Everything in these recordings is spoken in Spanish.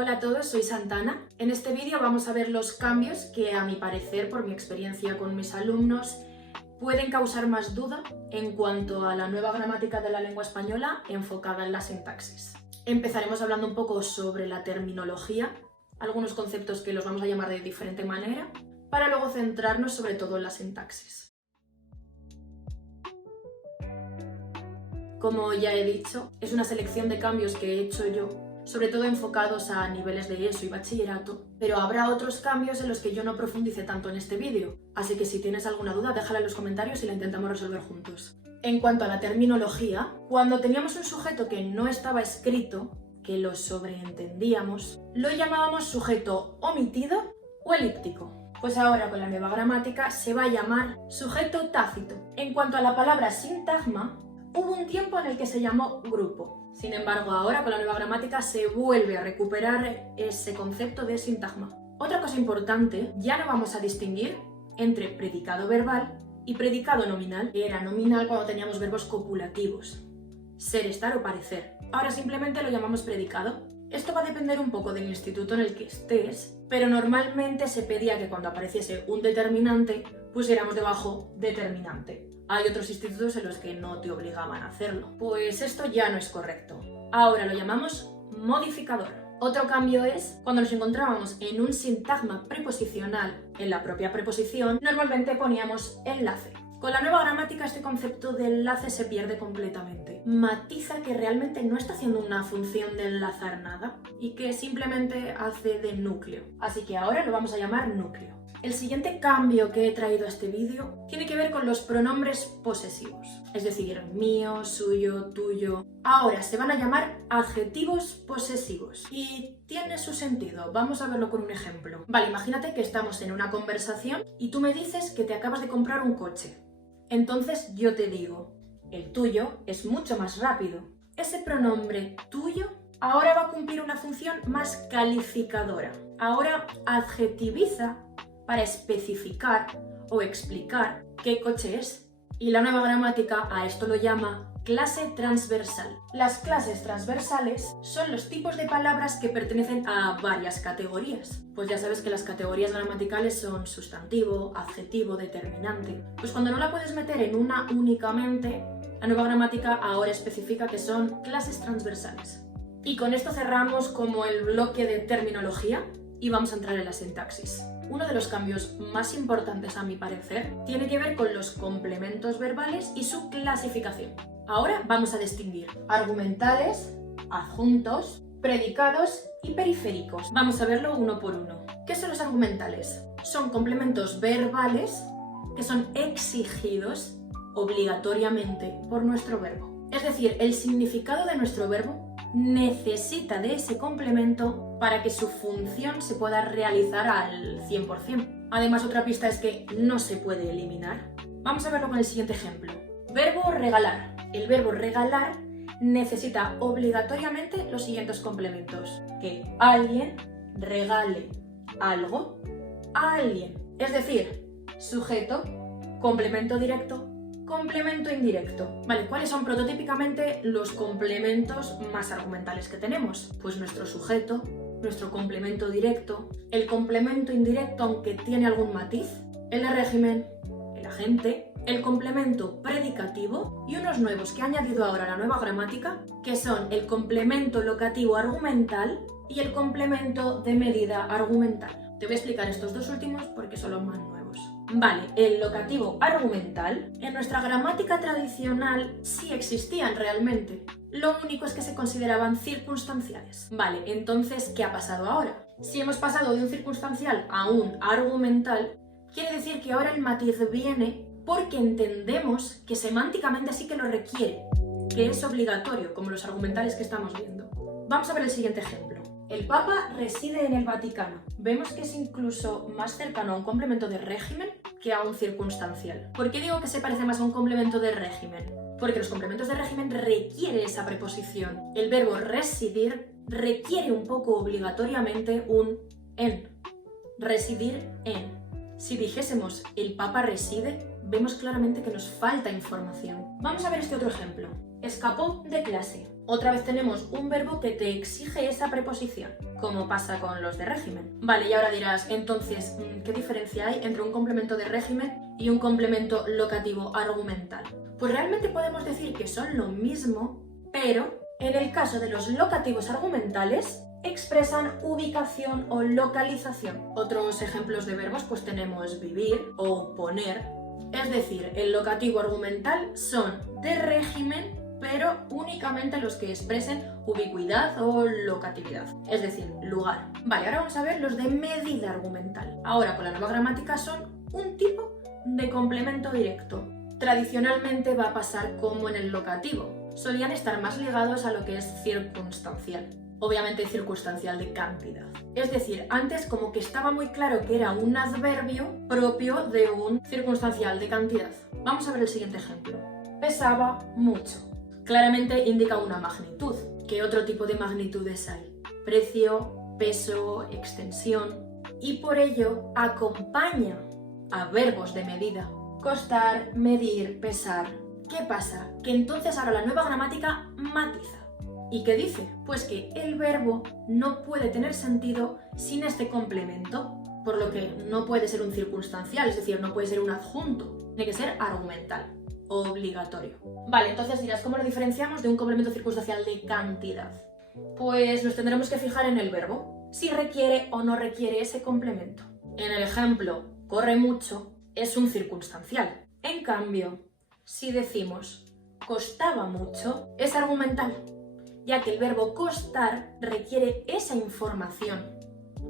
Hola a todos, soy Santana. En este vídeo vamos a ver los cambios que, a mi parecer, por mi experiencia con mis alumnos, pueden causar más duda en cuanto a la nueva gramática de la lengua española enfocada en la sintaxis. Empezaremos hablando un poco sobre la terminología, algunos conceptos que los vamos a llamar de diferente manera, para luego centrarnos sobre todo en la sintaxis. Como ya he dicho, es una selección de cambios que he hecho yo, sobre todo enfocados a niveles de ESO y bachillerato, pero habrá otros cambios en los que yo no profundice tanto en este vídeo, así que si tienes alguna duda déjala en los comentarios y la intentamos resolver juntos. En cuanto a la terminología, cuando teníamos un sujeto que no estaba escrito, que lo sobreentendíamos, lo llamábamos sujeto omitido o elíptico. Pues ahora con la nueva gramática se va a llamar sujeto tácito. En cuanto a la palabra sintagma, hubo un tiempo en el que se llamó grupo. Sin embargo, ahora con la nueva gramática se vuelve a recuperar ese concepto de sintagma. Otra cosa importante, ya no vamos a distinguir entre predicado verbal y predicado nominal, que era nominal cuando teníamos verbos copulativos, ser, estar o parecer. Ahora simplemente lo llamamos predicado. Esto va a depender un poco del instituto en el que estés, pero normalmente se pedía que cuando apareciese un determinante pusiéramos debajo determinante. Hay otros institutos en los que no te obligaban a hacerlo. Pues esto ya no es correcto. Ahora lo llamamos modificador. Otro cambio es cuando nos encontrábamos en un sintagma preposicional en la propia preposición, normalmente poníamos enlace. Con la nueva gramática este concepto de enlace se pierde completamente. Matiza que realmente no está haciendo una función de enlazar nada y que simplemente hace de núcleo. Así que ahora lo vamos a llamar núcleo. El siguiente cambio que he traído a este vídeo tiene que ver con los pronombres posesivos, es decir, mío, suyo, tuyo. Ahora se van a llamar adjetivos posesivos y tiene su sentido. Vamos a verlo con un ejemplo. Vale, imagínate que estamos en una conversación y tú me dices que te acabas de comprar un coche. Entonces yo te digo, el tuyo es mucho más rápido. Ese pronombre tuyo ahora va a cumplir una función más calificadora. Ahora adjetiviza para especificar o explicar qué coche es. Y la nueva gramática a esto lo llama clase transversal. Las clases transversales son los tipos de palabras que pertenecen a varias categorías. Pues ya sabes que las categorías gramaticales son sustantivo, adjetivo, determinante. Pues cuando no la puedes meter en una únicamente, la nueva gramática ahora especifica que son clases transversales. Y con esto cerramos como el bloque de terminología y vamos a entrar en la sintaxis. Uno de los cambios más importantes, a mi parecer, tiene que ver con los complementos verbales y su clasificación. Ahora vamos a distinguir argumentales, adjuntos, predicados y periféricos. Vamos a verlo uno por uno. ¿Qué son los argumentales? Son complementos verbales que son exigidos obligatoriamente por nuestro verbo. Es decir, el significado de nuestro verbo necesita de ese complemento para que su función se pueda realizar al 100%. Además, otra pista es que no se puede eliminar. Vamos a verlo con el siguiente ejemplo. Verbo regalar. El verbo regalar necesita obligatoriamente los siguientes complementos. Que alguien regale algo a alguien. Es decir, sujeto, complemento directo, complemento indirecto. Vale, ¿cuáles son prototípicamente los complementos más argumentales que tenemos? Pues nuestro sujeto, nuestro complemento directo, el complemento indirecto aunque tiene algún matiz, el de régimen, el agente, el complemento predicativo y unos nuevos que ha añadido ahora la nueva gramática, que son el complemento locativo argumental y el complemento de medida argumental. Te voy a explicar estos dos últimos porque son los más nuevos. Vale, el locativo argumental, en nuestra gramática tradicional sí existían realmente. Lo único es que se consideraban circunstanciales. Vale, entonces, ¿qué ha pasado ahora? Si hemos pasado de un circunstancial a un argumental, quiere decir que ahora el matiz viene porque entendemos que semánticamente sí que lo requiere, que es obligatorio, como los argumentales que estamos viendo. Vamos a ver el siguiente ejemplo. El Papa reside en el Vaticano. Vemos que es incluso más cercano a un complemento de régimen que a un circunstancial. ¿Por qué digo que se parece más a un complemento de régimen? Porque los complementos de régimen requieren esa preposición. El verbo residir requiere un poco obligatoriamente un en. Residir en. Si dijésemos el Papa reside, vemos claramente que nos falta información. Vamos a ver este otro ejemplo. Escapó de clase. otra vez tenemos un verbo que te exige esa preposición, como pasa con los de régimen. Vale, y ahora dirás, entonces, ¿qué diferencia hay entre un complemento de régimen y un complemento locativo argumental? Pues realmente podemos decir que son lo mismo, pero en el caso de los locativos argumentales expresan ubicación o localización. Otros ejemplos de verbos pues tenemos vivir o poner. Es decir, el locativo argumental son de régimen, pero únicamente los que expresen ubicuidad o locatividad, es decir, lugar. Vale, ahora vamos a ver los de medida argumental. Ahora con la nueva gramática son un tipo de complemento directo. Tradicionalmente va a pasar como en el locativo. Solían estar más ligados a lo que es circunstancial. Obviamente circunstancial de cantidad. Es decir, antes como que estaba muy claro que era un adverbio propio de un circunstancial de cantidad. Vamos a ver el siguiente ejemplo. Pesaba mucho. Claramente indica una magnitud. ¿Qué otro tipo de magnitudes hay? Precio, peso, extensión. Y por ello acompaña a verbos de medida. Costar, medir, pesar. ¿Qué pasa? Que entonces ahora la nueva gramática matiza. ¿Y qué dice? Pues que el verbo no puede tener sentido sin este complemento, por lo que no puede ser un circunstancial, es decir, no puede ser un adjunto, tiene que ser argumental, obligatorio. Vale, entonces dirás, ¿cómo lo diferenciamos de un complemento circunstancial de cantidad? Pues nos tendremos que fijar en el verbo, si requiere o no requiere ese complemento. En el ejemplo, corre mucho, es un circunstancial. En cambio, si decimos costaba mucho, es argumental, ya que el verbo costar requiere esa información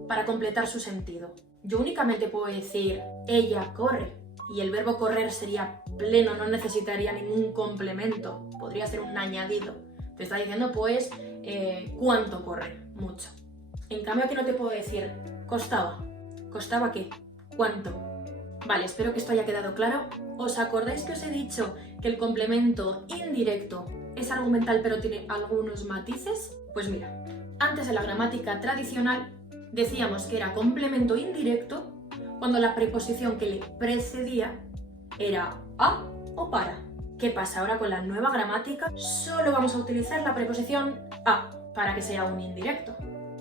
para completar su sentido. Yo únicamente puedo decir ella corre y el verbo correr sería pleno, no necesitaría ningún complemento, podría ser un añadido. Te está diciendo pues cuánto corre, mucho. En cambio aquí no te puedo decir costaba. ¿Costaba qué? ¿Cuánto? Vale, espero que esto haya quedado claro. ¿Os acordáis que os he dicho que el complemento indirecto es argumental pero tiene algunos matices? Pues mira, antes en la gramática tradicional decíamos que era complemento indirecto cuando la preposición que le precedía era a o para. ¿Qué pasa ahora con la nueva gramática? Solo vamos a utilizar la preposición a para que sea un indirecto.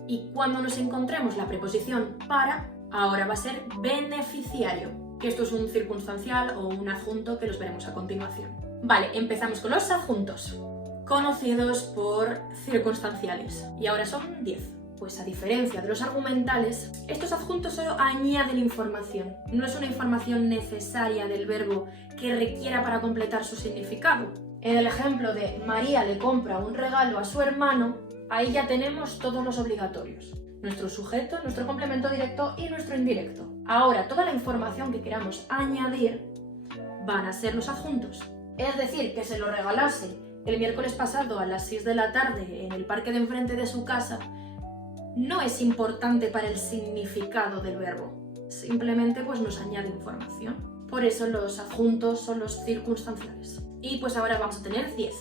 Y cuando nos encontremos la preposición para, ahora va a ser beneficiario, que esto es un circunstancial o un adjunto que los veremos a continuación. Vale, empezamos con los adjuntos, conocidos por circunstanciales, y ahora son 10. Pues a diferencia de los argumentales, estos adjuntos solo añaden información, no es una información necesaria del verbo que requiera para completar su significado. En el ejemplo de María le compra un regalo a su hermano, ahí ya tenemos todos los obligatorios. Nuestro sujeto, nuestro complemento directo y nuestro indirecto. Ahora, toda la información que queramos añadir van a ser los adjuntos. Es decir, que se lo regalase el miércoles pasado a las 6 de la tarde en el parque de enfrente de su casa no es importante para el significado del verbo. Simplemente pues nos añade información. Por eso los adjuntos son los circunstanciales. Y pues ahora vamos a tener 10.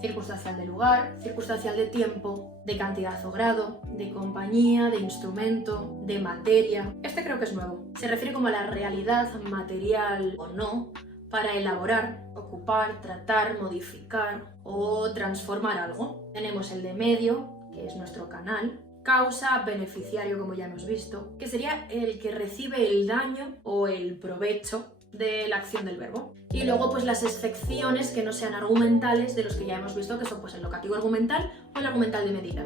Circunstancial de lugar, circunstancial de tiempo, de cantidad o grado, de compañía, de instrumento, de materia. Este creo que es nuevo. Se refiere como a la realidad material o no para elaborar, ocupar, tratar, modificar o transformar algo. Tenemos el de medio, que es nuestro canal. Causa, beneficiario, como ya hemos visto, que sería el que recibe el daño o el provecho de la acción del verbo. Y luego pues las excepciones que no sean argumentales, de los que ya hemos visto que son pues el locativo argumental o el argumental de medida.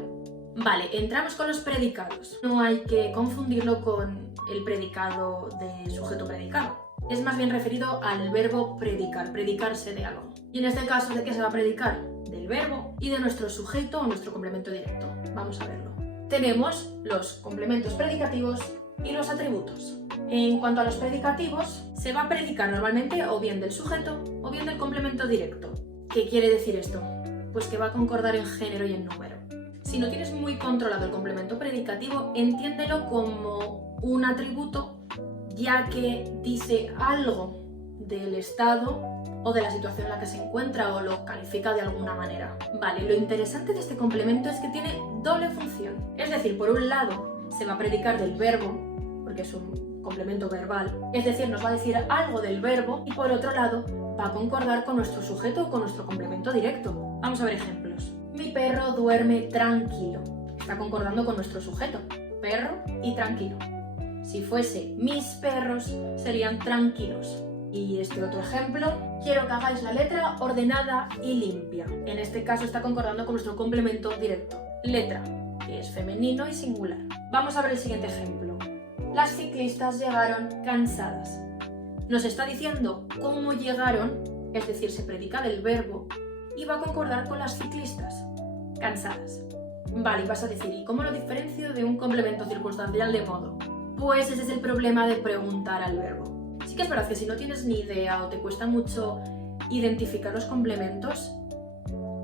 Vale, entramos con los predicados. No hay que confundirlo con el predicado de sujeto-predicado. Es más bien referido al verbo predicar, predicarse de algo. Y en este caso, ¿de qué se va a predicar? Del verbo y de nuestro sujeto o nuestro complemento directo. Vamos a verlo. Tenemos los complementos predicativos y los atributos. En cuanto a los predicativos, se va a predicar normalmente o bien del sujeto o bien del complemento directo. ¿Qué quiere decir esto? Pues que va a concordar en género y en número. Si no tienes muy controlado el complemento predicativo, entiéndelo como un atributo, ya que dice algo del estado o de la situación en la que se encuentra o lo califica de alguna manera. Vale, lo interesante de este complemento es que tiene doble función. Es decir, por un lado se va a predicar del verbo, porque es un complemento verbal, es decir, nos va a decir algo del verbo, y por otro lado va a concordar con nuestro sujeto o con nuestro complemento directo. Vamos a ver ejemplos. Mi perro duerme tranquilo. Está concordando con nuestro sujeto, perro y tranquilo. Si fuese mis perros, serían tranquilos. Y este otro ejemplo, quiero que hagáis la letra ordenada y limpia. En este caso está concordando con nuestro complemento directo. Letra, que es femenino y singular. Vamos a ver el siguiente ejemplo. Las ciclistas llegaron cansadas. Nos está diciendo cómo llegaron, es decir, se predica del verbo, y va a concordar con las ciclistas, cansadas. Vale, y vas a decir, ¿y cómo lo diferencio de un complemento circunstancial de modo? Pues ese es el problema de preguntar al verbo. Sí que es verdad que si no tienes ni idea o te cuesta mucho identificar los complementos,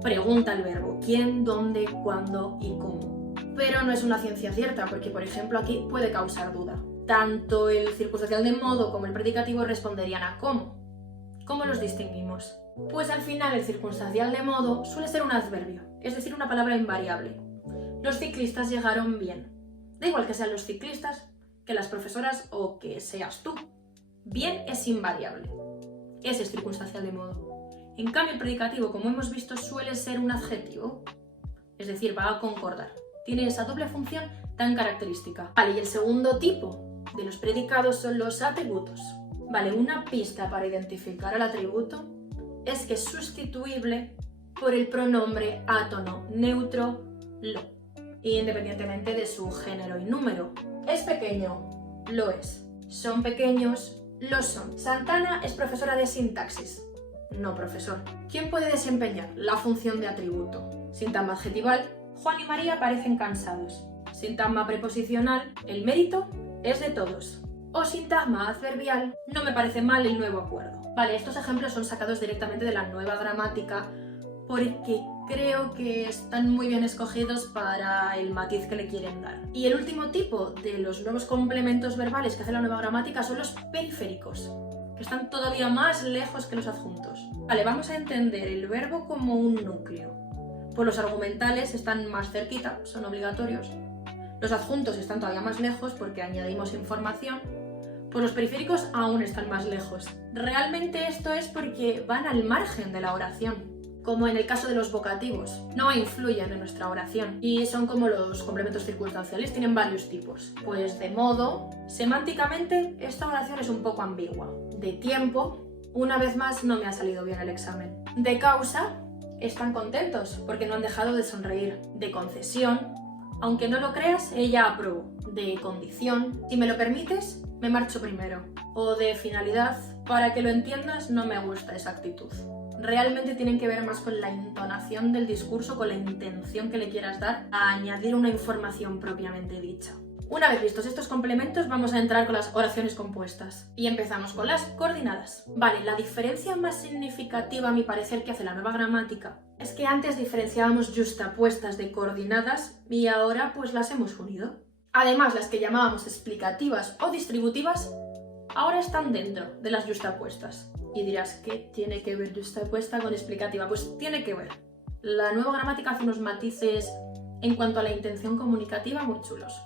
pregunta al verbo, quién, dónde, cuándo y cómo. Pero no es una ciencia cierta, porque por ejemplo aquí puede causar duda. Tanto el circunstancial de modo como el predicativo responderían a cómo. ¿Cómo los distinguimos? Pues al final el circunstancial de modo suele ser un adverbio, es decir, una palabra invariable. Los ciclistas llegaron bien. Da igual que sean los ciclistas, que las profesoras o que seas tú. Bien es invariable. Ese es circunstancial de modo. En cambio el predicativo, como hemos visto, suele ser un adjetivo, es decir, va a concordar. Tiene esa doble función tan característica. Vale, y el segundo tipo de los predicados son los atributos. Vale, una pista para identificar al atributo es que es sustituible por el pronombre átono neutro lo, independientemente de su género y número. Es pequeño, lo es. Son pequeños, lo son. Santana es profesora de sintaxis, no profesor. ¿Quién puede desempeñar la función de atributo? Sintagma adjetival, Juan y María parecen cansados. Sintagma preposicional, el mérito es de todos. O sintagma adverbial, no me parece mal el nuevo acuerdo. Vale, estos ejemplos son sacados directamente de la nueva gramática porque creo que están muy bien escogidos para el matiz que le quieren dar. Y el último tipo de los nuevos complementos verbales que hace la nueva gramática son los periféricos, que están todavía más lejos que los adjuntos. Vale, vamos a entender el verbo como un núcleo. Pues los argumentales están más cerquita, son obligatorios. Los adjuntos están todavía más lejos porque añadimos información. Pues los periféricos aún están más lejos. Realmente esto es porque van al margen de la oración, como en el caso de los vocativos. No influyen en nuestra oración y son como los complementos circunstanciales, tienen varios tipos. Pues de modo, semánticamente esta oración es un poco ambigua. De tiempo, una vez más no me ha salido bien el examen. De causa, están contentos porque no han dejado de sonreír. De concesión, aunque no lo creas, ella aprobó. De condición, si me lo permites, me marcho primero. O de finalidad, para que lo entiendas, no me gusta esa actitud. Realmente tienen que ver más con la entonación del discurso, con la intención que le quieras dar a añadir una información propiamente dicha. Una vez vistos estos complementos, vamos a entrar con las oraciones compuestas. Y empezamos con las coordinadas. Vale, la diferencia más significativa, a mi parecer, que hace la nueva gramática es que antes diferenciábamos justapuestas de coordinadas y ahora pues las hemos unido. Además, las que llamábamos explicativas o distributivas ahora están dentro de las justapuestas. Y dirás, ¿qué tiene que ver justapuesta con explicativa? Pues tiene que ver. La nueva gramática hace unos matices en cuanto a la intención comunicativa muy chulos.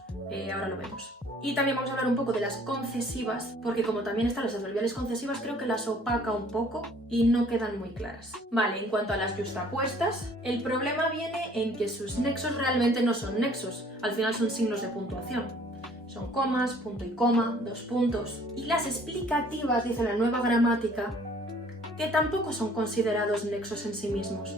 Ahora lo vemos. Y también vamos a hablar un poco de las concesivas, porque como también están las adverbiales concesivas, creo que las opaca un poco y no quedan muy claras. Vale, en cuanto a las justapuestas, el problema viene en que sus nexos realmente no son nexos, al final son signos de puntuación. Son comas, punto y coma, dos puntos. Y las explicativas, dice la nueva gramática, que tampoco son considerados nexos en sí mismos,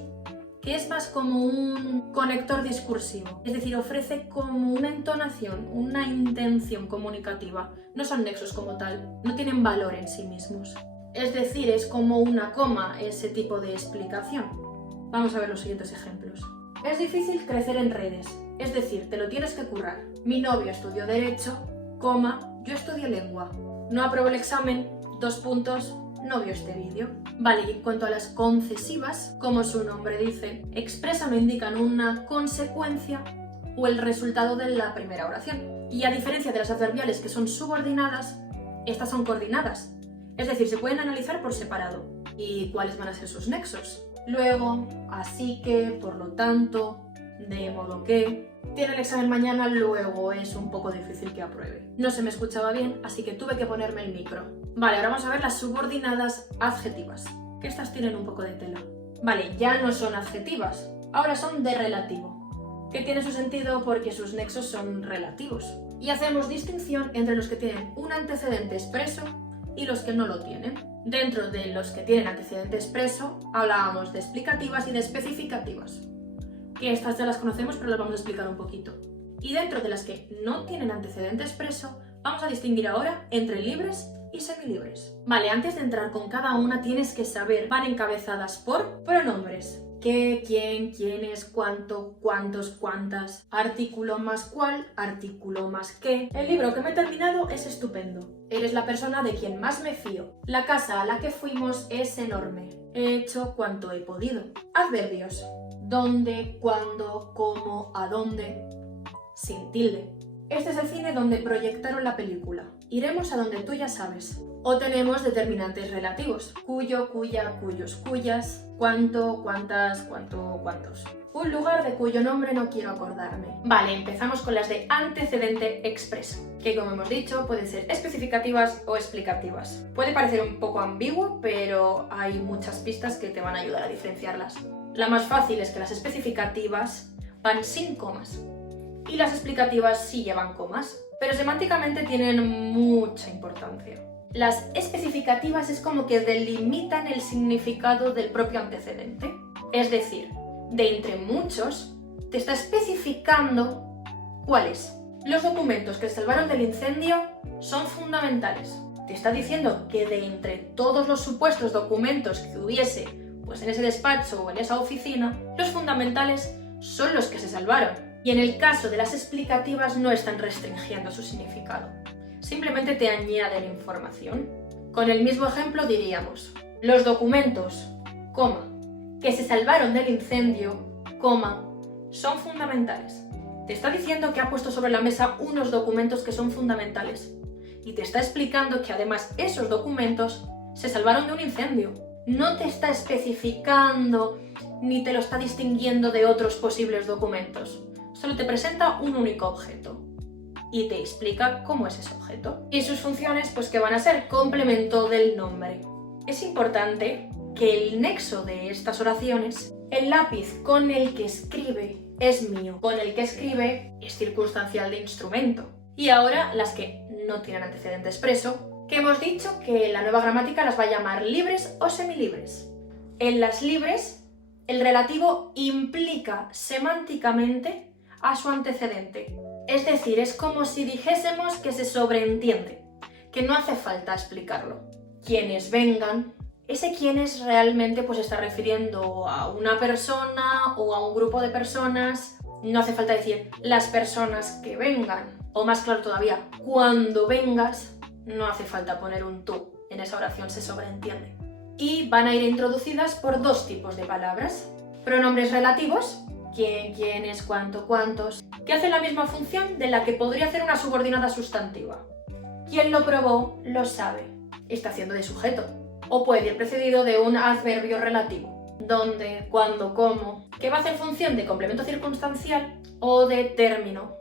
que es más como un conector discursivo, es decir, ofrece como una entonación, una intención comunicativa. No son nexos como tal, no tienen valor en sí mismos. Es decir, es como una coma ese tipo de explicación. Vamos a ver los siguientes ejemplos. Es difícil crecer en redes, es decir, te lo tienes que currar. Mi novio estudió Derecho, coma, yo estudié Lengua. No aprobó el examen, dos puntos, no vio este vídeo. Vale, y en cuanto a las concesivas, como su nombre dice, expresan o indican una consecuencia o el resultado de la primera oración. Y a diferencia de las adverbiales que son subordinadas, estas son coordinadas. Es decir, se pueden analizar por separado. ¿Y cuáles van a ser sus nexos? Luego, así que, por lo tanto, de modo que... Tiene el examen mañana, luego es un poco difícil que apruebe. No se me escuchaba bien, así que tuve que ponerme el micro. Vale, ahora vamos a ver las subordinadas adjetivas, que estas tienen un poco de tela. Vale, ya no son adjetivas, ahora son de relativo, que tiene su sentido porque sus nexos son relativos. Y hacemos distinción entre los que tienen un antecedente expreso y los que no lo tienen. Dentro de los que tienen antecedente expreso, hablábamos de explicativas y de especificativas, que estas ya las conocemos pero las vamos a explicar un poquito. Y dentro de las que no tienen antecedente expreso, vamos a distinguir ahora entre libres y semilibres. Vale, antes de entrar con cada una tienes que saber, van encabezadas por pronombres. ¿Qué, quién, quiénes, cuánto, cuántos, cuántas? Artículo más cuál, artículo más qué. El libro que me he terminado es estupendo. Eres la persona de quien más me fío. La casa a la que fuimos es enorme. He hecho cuanto he podido. Adverbios. ¿Dónde, cuándo, cómo, a dónde? Sin tilde. Este es el cine donde proyectaron la película. Iremos a donde tú ya sabes. O tenemos determinantes relativos. Cuyo, cuya, cuyos, cuyas. Cuánto, cuántas, cuánto, cuántos. Un lugar de cuyo nombre no quiero acordarme. Vale, empezamos con las de antecedente expreso, que como hemos dicho pueden ser especificativas o explicativas. Puede parecer un poco ambiguo, pero hay muchas pistas que te van a ayudar a diferenciarlas. La más fácil es que las especificativas van sin comas y las explicativas sí llevan comas, pero semánticamente tienen mucha importancia. Las especificativas es como que delimitan el significado del propio antecedente. Es decir, de entre muchos, te está especificando cuáles. Los documentos que salvaron del incendio son fundamentales. Te está diciendo que de entre todos los supuestos documentos que hubiese pues en ese despacho o en esa oficina, los fundamentales son los que se salvaron. Y en el caso de las explicativas no están restringiendo su significado. Simplemente te añaden información. Con el mismo ejemplo diríamos, los documentos, coma, que se salvaron del incendio, coma, son fundamentales. Te está diciendo que ha puesto sobre la mesa unos documentos que son fundamentales. Y te está explicando que además esos documentos se salvaron de un incendio. No te está especificando ni te lo está distinguiendo de otros posibles documentos. Solo te presenta un único objeto y te explica cómo es ese objeto. Y sus funciones, pues que van a ser complemento del nombre. Es importante que el nexo de estas oraciones, el lápiz con el que escribe es mío, con el que escribe es circunstancial de instrumento. Y ahora las que no tienen antecedente expreso, que hemos dicho que la nueva gramática las va a llamar libres o semilibres. En las libres, el relativo implica semánticamente a su antecedente. Es decir, es como si dijésemos que se sobreentiende, que no hace falta explicarlo. Quienes vengan, ese quienes realmente pues está refiriendo a una persona o a un grupo de personas. No hace falta decir las personas que vengan. O más claro todavía, cuando vengas, no hace falta poner un tú. En esa oración se sobreentiende. Y van a ir introducidas por dos tipos de palabras. Pronombres relativos, quién, quiénes, cuánto, cuántos, que hacen la misma función de la que podría hacer una subordinada sustantiva. Quien lo probó lo sabe. Está haciendo de sujeto. O puede ir precedido de un adverbio relativo. Dónde, cuándo, cómo, que va a hacer función de complemento circunstancial o de término,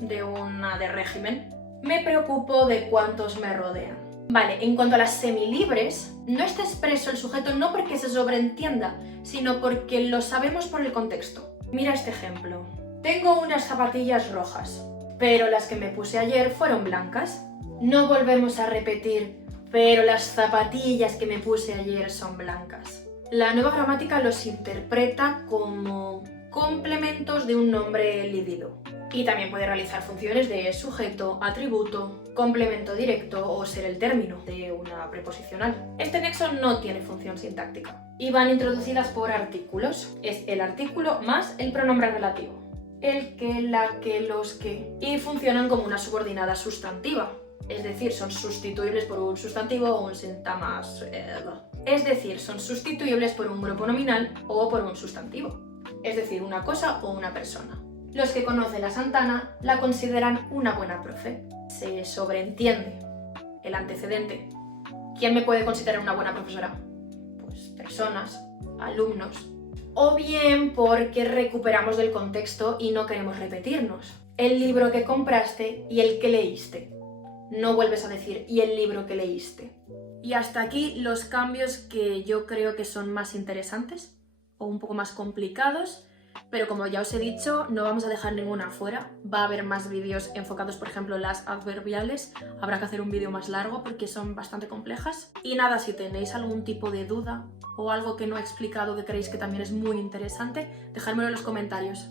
de régimen. Me preocupo de cuántos me rodean. Vale, en cuanto a las semilibres, no está expreso el sujeto no porque se sobreentienda, sino porque lo sabemos por el contexto. Mira este ejemplo. Tengo unas zapatillas rojas, pero las que me puse ayer fueron blancas. No volvemos a repetir, pero las zapatillas que me puse ayer son blancas. La nueva gramática los interpreta como complementos de un nombre lívido. Y también puede realizar funciones de sujeto, atributo, complemento directo o ser el término de una preposicional. Este nexo no tiene función sintáctica y van introducidas por artículos. Es el artículo más el pronombre relativo. El que, la que, los que. Y funcionan como una subordinada sustantiva. Es decir, son sustituibles por un sustantivo o un sintagmas. Es decir, son sustituibles por un grupo nominal o por un sustantivo. Es decir, una cosa o una persona. Los que conocen a Santana la consideran una buena profe. Se sobreentiende el antecedente. ¿Quién me puede considerar una buena profesora? Pues personas, alumnos. O bien porque recuperamos del contexto y no queremos repetirnos. El libro que compraste y el que leíste. No vuelves a decir y el libro que leíste. Y hasta aquí los cambios que yo creo que son más interesantes o un poco más complicados. Pero como ya os he dicho, no vamos a dejar ninguna fuera. Va a haber más vídeos enfocados, por ejemplo, en las adverbiales. Habrá que hacer un vídeo más largo porque son bastante complejas. Y nada, si tenéis algún tipo de duda o algo que no he explicado que creéis que también es muy interesante, dejádmelo en los comentarios.